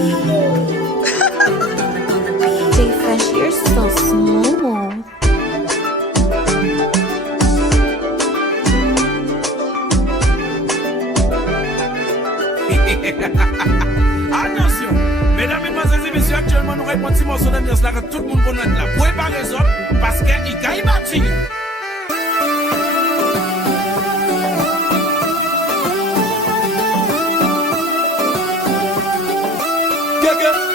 J Fresh, you're so smooth. Attention, mesdames, mesdemoiselles et messieurs, actuellement nous répondons petit morceau d'ambiance là que tout le monde connaît là. Préparez-vous parce qu'il gagne battu. Gaga.